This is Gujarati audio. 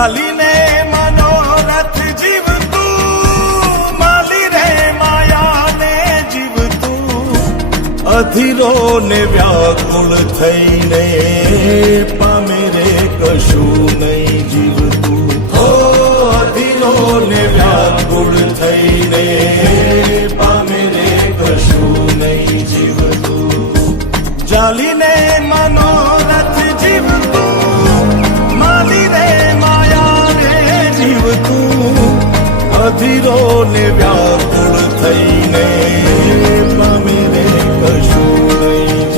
ચાલીને મનોરથ જીવતું, માલી રે માયાને જીવતું, અધીરો ને વ્યાકુળ થઈને પામે રે કશું નહીં જીવતું. ઓ અધીરો ને વ્યાકુળ થઈને પામે રે કશું નહીં જીવતું. ચાલીને મનોરથ જીવતું, માલી રે માયાને જીવતું, અધીરો ને વ્યાકુળ થઈને